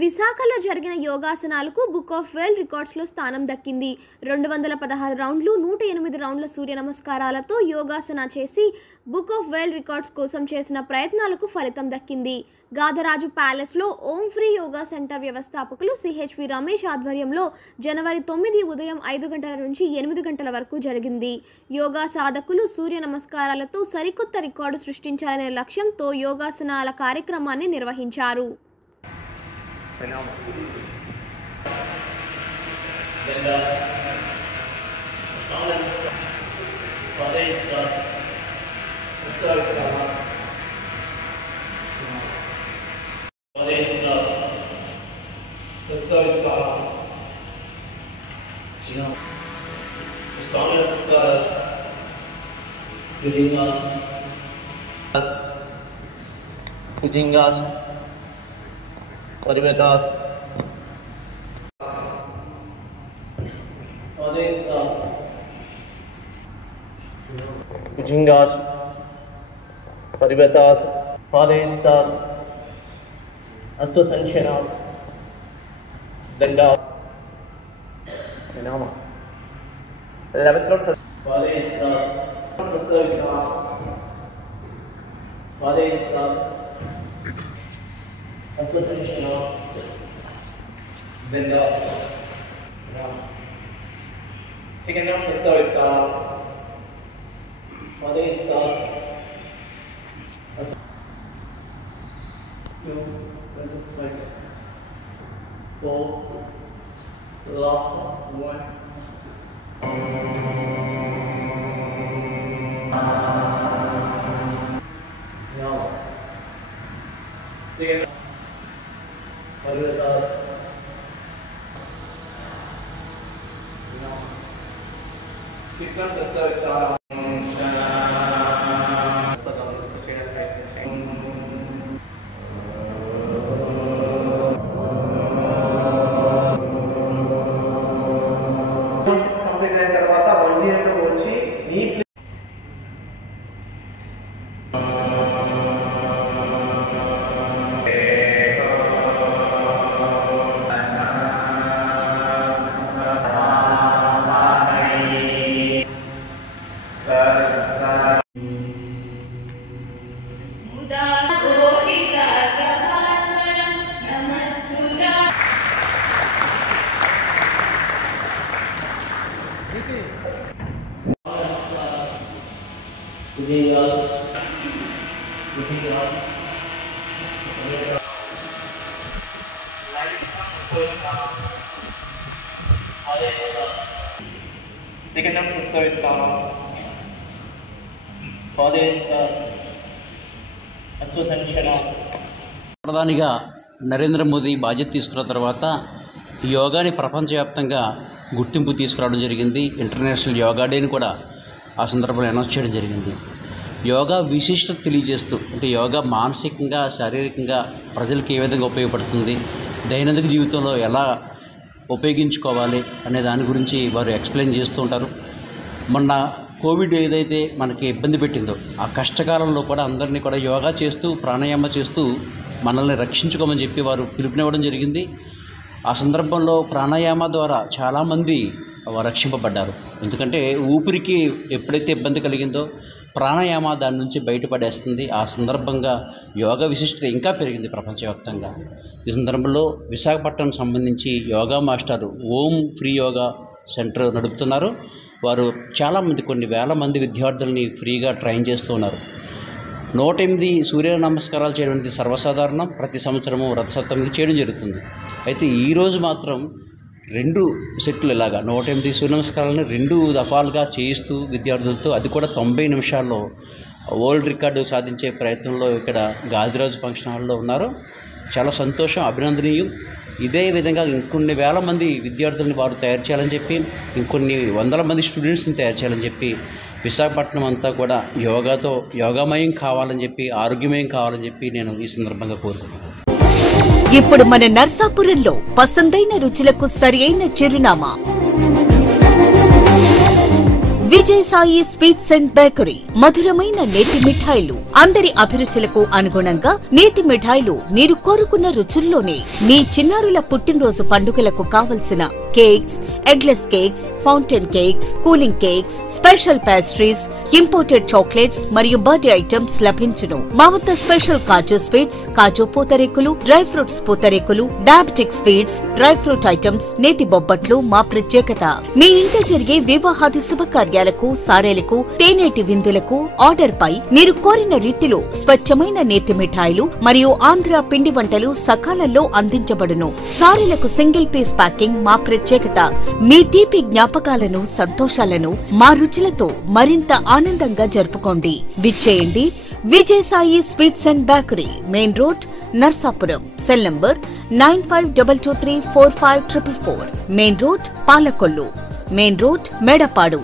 విశాఖలో జరిగిన యోగాసనాలకు book of world రికార్డ్స్లో స్థానం దక్కింది. 216 రౌండ్లు 108 రౌండ్ల సూర్య నమస్కారాలతో యోగాసన చేసి బుక్ ఆఫ్ వరల్డ్ రికార్డ్స్ కోసం చేసిన ప్రయత్నాలకు ఫలితం దక్కింది. గాదరాజు ప్యాలెస్లో ఓం ఫ్రీ యోగా సెంటర్ వ్యవస్థాపకులు సిహెచ్వి రమేష్ ఆధ్వర్యంలో జనవరి 9 ఉదయం 5 గంటల నుంచి 8 గంటల వరకు జరిగింది. యోగా సాధకులు సూర్య నమస్కారాలతో సరికొత్త రికార్డు సృష్టించాలనే లక్ష్యంతో యోగాసనాల కార్యక్రమాన్ని నిర్వహించారు. Parivedas Bhujangas Parivedas Padesas Asvasanchanas Danda Nama 11th round Padesas Padesas Asvasanchanas Danda second round Pasavita Padesas four, the last one. Now, second, Parivedas. Now, fifth one, Pasavita. Second round Pasavita Padesas Asvasanchanas. ప్రధానిగా నరేంద్ర మోదీ బాధ్యత తీసుకున్న తర్వాత యోగాని ప్రపంచవ్యాప్తంగా గుర్తింపు తీసుకురావడం జరిగింది. International yoga డేని కూడా ఆ సందర్భంలో అనౌన్స్ చేయడం జరిగింది. యోగా విశిష్టత తెలియజేస్తూ అంటే యోగా మానసికంగా శారీరకంగా ప్రజలకు ఏ విధంగా ఉపయోగపడుతుంది, దైనందిక జీవితంలో ఎలా ఉపయోగించుకోవాలి అనే దాని గురించి వారు ఎక్స్ప్లెయిన్ చేస్తూ ఉంటారు. మొన్న కోవిడ్ ఏదైతే మనకి ఇబ్బంది పెట్టిందో ఆ కష్టకాలంలో కూడా అందరినీ కూడా యోగా చేస్తూ ప్రాణాయామ చేస్తూ మనల్ని రక్షించుకోమని చెప్పి వారు పిలుపునివ్వడం జరిగింది. ఆ సందర్భంలో ప్రాణాయామ ద్వారా చాలామంది రక్షింపబడ్డారు. ఎందుకంటే ఊపిరికి ఎప్పుడైతే ఇబ్బంది కలిగిందో ప్రాణాయామ దాని నుంచి బయటపడేస్తుంది. ఆ సందర్భంగా యోగా విశిష్టత ఇంకా పెరిగింది ప్రపంచవ్యాప్తంగా. ఈ సందర్భంలో విశాఖపట్నం సంబంధించి యోగా మాస్టారు ఓం ఫ్రీ యోగా సెంటర్ నడుపుతున్నారు. వారు చాలామంది కొన్ని వేల మంది విద్యార్థులని ఫ్రీగా ట్రైన్ చేస్తూ ఉన్నారు. 108 సూర్య నమస్కారాలు చేయడం అనేది సర్వసాధారణం. ప్రతి సంవత్సరము రథసప్తమికి చేయడం జరుగుతుంది. అయితే ఈరోజు మాత్రం 2 సెట్లు ఇలాగా 108 సూర్య నమస్కారాలను 2 దఫాలుగా చేయిస్తూ విద్యార్థులతో, అది కూడా 90 నిమిషాల్లో వరల్డ్ రికార్డు సాధించే ప్రయత్నంలో ఇక్కడ గాదిరాజు ఫంక్షన్ హాల్లో ఉన్నారు. చాలా సంతోషం, అభినందనీయం. ఇదే విధంగా ఇంకొన్ని వేల మంది విద్యార్థులను వారు తయారు చేయాలని చెప్పి, ఇంకొన్ని వందల మంది స్టూడెంట్స్ని తయారు చేయాలని చెప్పి, విశాఖపట్నం అంతా కూడా యోగాతో యోగామయం కావాలని చెప్పి, ఆరోగ్యమయం కావాలని చెప్పి నేను ఈ సందర్భంగా కోరుకుంటున్నాను. ఇప్పుడు మన నర్సాపురంలో పసందైన రుచులకు సరియైన చిరునామా Vijay Sai sweets and bakery మధురమైన నేతి మిఠాయిలు. అందరి అభిరుచులకు అనుగుణంగా నేతి మిఠాయిలు మీరు కోరుకున్న రుచుల్లోనే. మీ చిన్నారుల పుట్టినరోజు పండుగలకు కావలసిన cakes, eggless cakes, fountain cakes, cooling cakes, special pastries, imported chocolates మరియు బర్త్డే ఐటమ్స్ లభించును. మా వద్ద స్పెషల్ కాజు స్వీట్స్, కాజు పూతరేకులు, డ్రై ఫ్రూట్స్ పూతరేకులు, diabetic sweets, dry fruit items, నేతి బొబ్బట్లు మా ప్రత్యేకత. మీ ఇంట జరిగే వివాహాది శుభకార్యాలకు, సారేలకు, తేనేటి విందులకు ఆర్డర్ పై మీరు కోరిన రీతిలో స్వచ్ఛమైన నేతి మిఠాయిలు మరియు ఆంధ్ర పిండి వంటలు సకాలంలో అందించబడును. సారెలకు సింగిల్ పీస్ ప్యాకింగ్ మా ప్రత్యేకత. మీ తీపి జ్ఞాపకాలను, సంతోషాలను మా రుచులతో మరింత ఆనందంగా జరుపుకోండి. విచ్చేయండి Vijay Sai sweets and bakery, main road, Narsapuram. Cell number 9522345444. Main road, Palakollu. Main road, Medapadu.